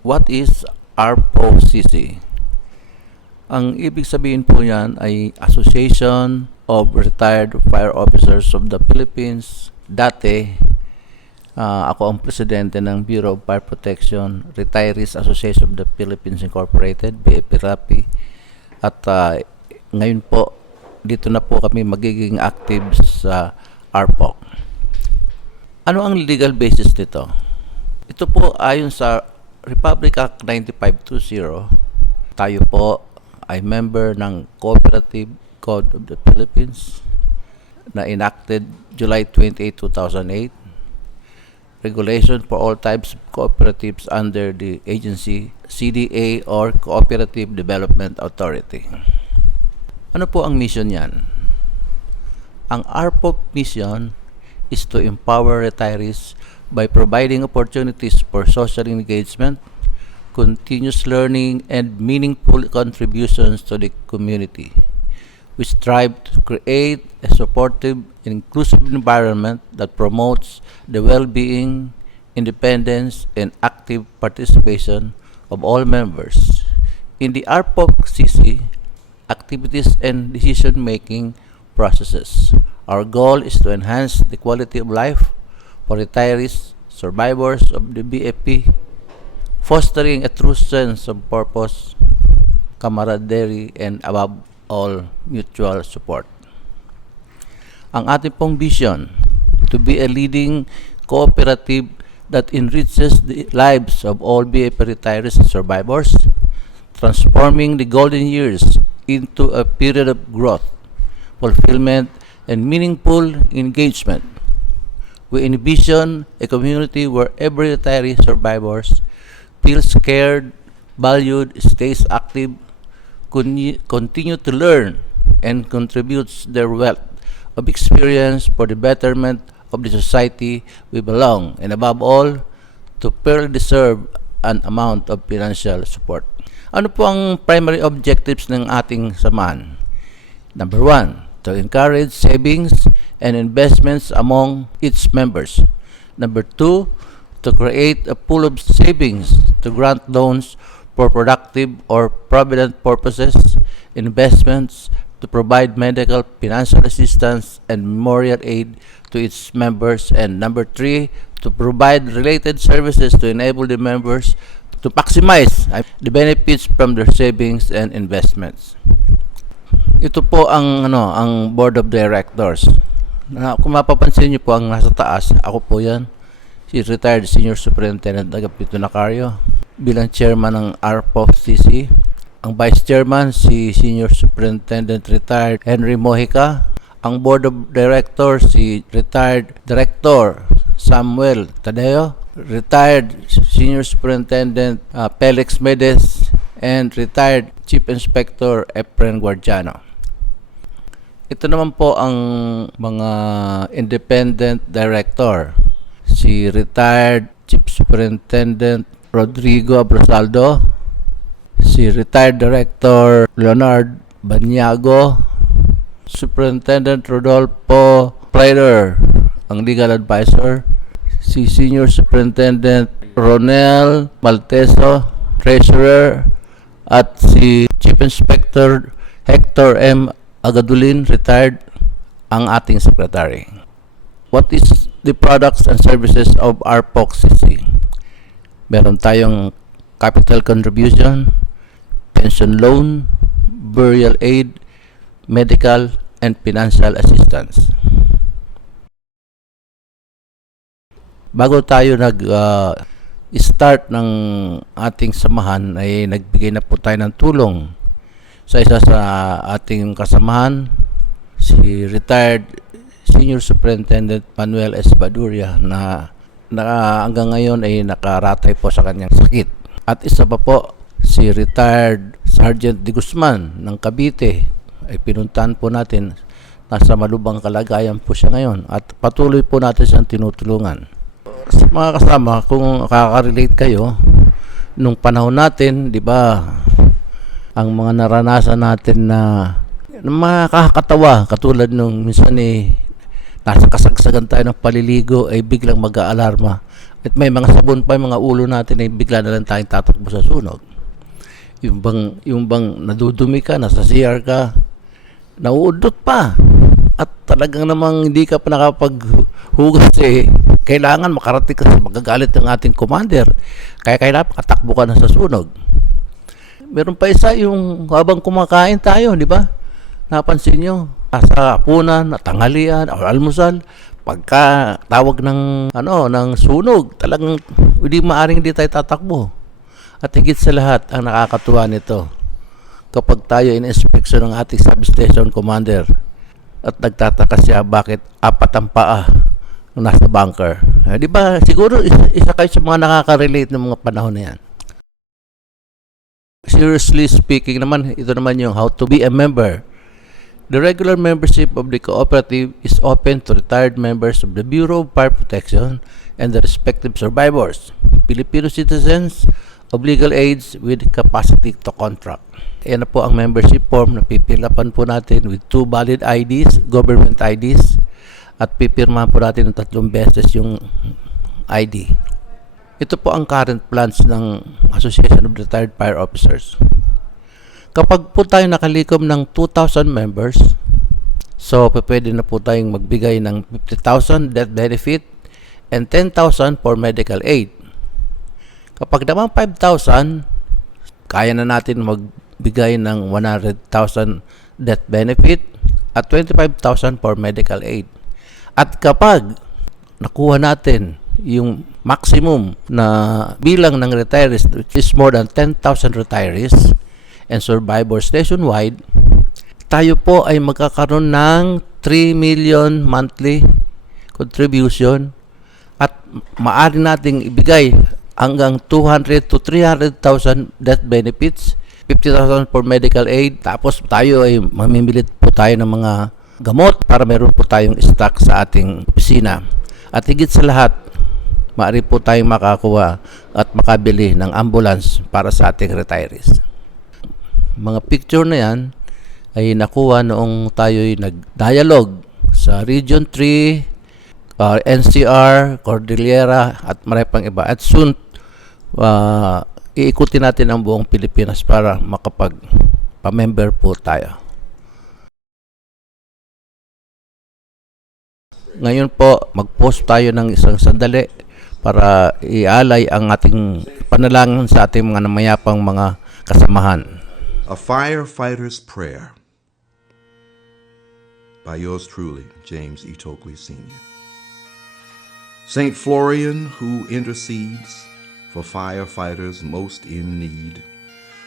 What is ARPO-CC? Ang ibig sabihin po yan ay Association of Retired Fire Officers of the Philippines. Dati, ako ang presidente ng Bureau of Fire Protection, Retirees Association of the Philippines Incorporated, BFP-RAPI. At ngayon po, dito na po kami magiging active sa ARPOC. Ano ang legal basis nito? Ito po ayon sa Republic Act 9520, tayo po ay member ng Cooperative Code of the Philippines na enacted July 28, 2008. Regulation for all types of cooperatives under the agency CDA or Cooperative Development Authority. Ano po ang mission niyan? Ang ARPOC mission is to empower retirees by providing opportunities for social engagement, continuous learning, and meaningful contributions to the community. We strive to create a supportive and inclusive environment that promotes the well-being, independence, and active participation of all members. In the ARPOC-CC, activities and decision-making processes, our goal is to enhance the quality of life for retirees, survivors of the BFP, fostering a true sense of purpose, camaraderie, and above all, mutual support. Ang ating pong vision, to be a leading cooperative that enriches the lives of all BFP retirees and survivors, transforming the golden years into a period of growth, fulfillment, and meaningful engagement. We envision a community where every retiree survivors feels cared, valued, stays active, continue to learn, and contributes their wealth of experience for the betterment of the society we belong, and above all, to fairly deserve an amount of financial support. Ano po ang primary objectives ng ating samahan? Number 1, to encourage savings and investments among its members. Number 2, to create a pool of savings to grant loans for productive or provident purposes, investments to provide medical, financial assistance, and memorial aid to its members. And number 3, to provide related services to enable the members to maximize the benefits from their savings and investments. Ito po ang board of directors. Kung mapapansin niyo po ang nasa taas, ako po 'yan. Si retired Senior Superintendent Agapito Nacario bilang chairman ng ARPOC-CC. Ang vice chairman si Senior Superintendent Retired Henry Mojica. Ang board of directors si retired Director Samuel Tadeo, retired Senior Superintendent Felix Medes, and retired Chief Inspector Efren Guardiano. Ito naman po ang mga independent director. Si retired Chief Superintendent Rodrigo Abrasaldo, si retired Director Leonard Baniago, Superintendent Rodolfo Prater, ang legal advisor, si Senior Superintendent Ronel Malteso, Treasurer, at si Chief Inspector Hector M. Agadulin, retired, ang ating secretary. What is the products and services of ARPOC-CC? Meron tayong capital contribution, pension loan, burial aid, medical, and financial assistance. Bago tayo start ng ating samahan, ay nagbigay na po tayo ng tulong sa isa sa ating kasamahan, si retired Senior Superintendent Manuel S. Baduria na hanggang ngayon ay nakaratay po sa kanyang sakit. At isa pa po, si retired Sergeant De Guzman ng Cavite ay pinuntahan po natin. Nasa malubhang kalagayan po siya ngayon at patuloy po natin siyang tinutulungan. Sa mga kasama, kung nakaka-relate kayo, nung panahon natin, di ba, ang mga naranasan natin na makakatawa, katulad nung minsan nasa kasagsagan tayo ng paliligo ay biglang mag-aalarma At may mga sabon pa yung mga ulo natin ay bigla na lang tayong tatakbo sa sunog. Yung bang nadudumi ka, nasa CR ka, nauudot pa. At talagang namang hindi ka pa nakapaghugas kailangan makarating kasi magagalit ng ating commander. Kaya kailangan katakbo ka na sa sunog. Meron pa isa yung habang kumakain tayo, di ba? Napansin nyo, sa hapunan, tanghalian, o almusal, pagka tawag ng sunog, talagang maaring hindi tayo tatakbo. At higit sa lahat, ang nakakatuwa nito, kapag tayo in-inspection ng ating substation commander, at nagtataka siya bakit apat ang paa nasa bunker. Di ba? Siguro isa kayo sa mga nakaka-relate ng mga panahon na yan. Seriously speaking naman, ito naman yung how to be a member. The regular membership of the cooperative is open to retired members of the Bureau of Fire Protection and the respective survivors, Filipino citizens of legal age with capacity to contract. Ayan na po ang membership form na pipilapan po natin with 2 valid IDs, government IDs, at pipirmahan po natin ng 3 beses yung ID. Ito po ang current plans ng Association of Retired Fire Officers. Kapag po tayo nakalikom ng 2,000 members, so pwede na po tayong magbigay ng 50,000 death benefit and 10,000 for medical aid. Kapag naman 5,000, kaya na natin magbigay ng 100,000 death benefit at 25,000 for medical aid. At kapag nakuha natin yung maximum na bilang ng retirees, which is more than 10,000 retirees and survivors nationwide, tayo po ay magkakaroon ng 3 million monthly contribution at maaari nating ibigay hanggang 200 to 300,000 death benefits, 50,000 for medical aid, tapos tayo ay mamimilit po tayo ng mga gamot para meron po tayong stock sa ating opisina. At higit sa lahat, maaari po tayong makakuha at makabili ng ambulance para sa ating retirees. Mga picture na yan ay nakuha noong tayo'y nag-dialogue sa Region 3, NCR, Cordillera at marami pang iba. At soon, iikutin natin ang buong Pilipinas para makapag-member po tayo. Ngayon po, mag-post tayo ng isang sandali para ialay ang ating panalangin sa ating mga namayapang mga kasamahan. A Firefighter's Prayer by yours truly, James E. Tokley Sr. St. Florian, who intercedes for firefighters most in need,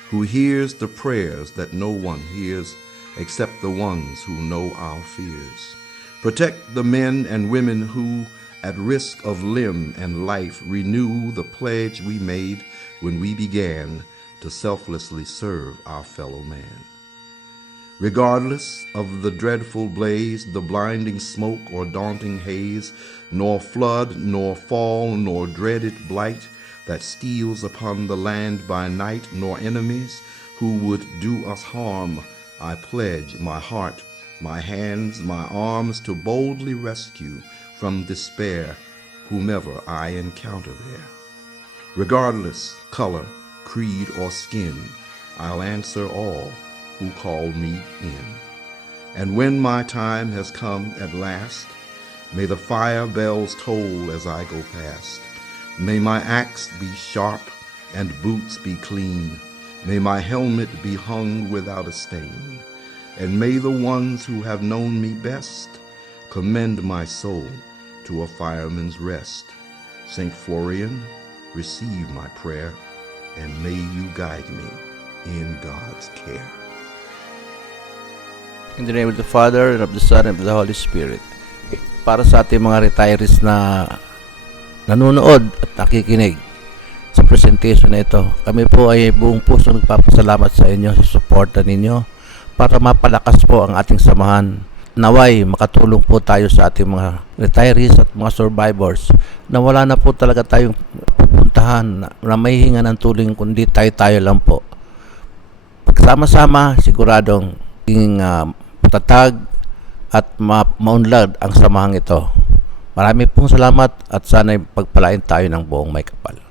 who hears the prayers that no one hears except the ones who know our fears. Protect the men and women who, at risk of limb and life, renew the pledge we made when we began to selflessly serve our fellow man. Regardless of the dreadful blaze, the blinding smoke or daunting haze, nor flood, nor fall, nor dreaded blight that steals upon the land by night, nor enemies who would do us harm, I pledge my heart, my hands, my arms to boldly rescue from despair whomever I encounter there. Regardless color, creed, or skin, I'll answer all who call me in. And when my time has come at last, may the fire bells toll as I go past. May my axe be sharp and boots be clean. May my helmet be hung without a stain. And may the ones who have known me best commend my soul to a fireman's rest. St. Florian, receive my prayer, and may you guide me in God's care. In the name of the Father, and of the Son, and of the Holy Spirit. Para sa ating mga retirees na nanonood at nakikinig sa presentation na ito, kami po ay buong puso nagpapasalamat sa inyo sa suporta ninyo para mapalakas po ang ating samahan. Naway makatulong po tayo sa ating mga retirees at mga survivors na wala na po talaga tayong pupuntahan na may hinga ng tulong kundi tayo lang po. Pagsama-sama, siguradong tatag at maunlad ang samahang ito Marami pong salamat at sana'y pagpalain tayo ng buong may kapal.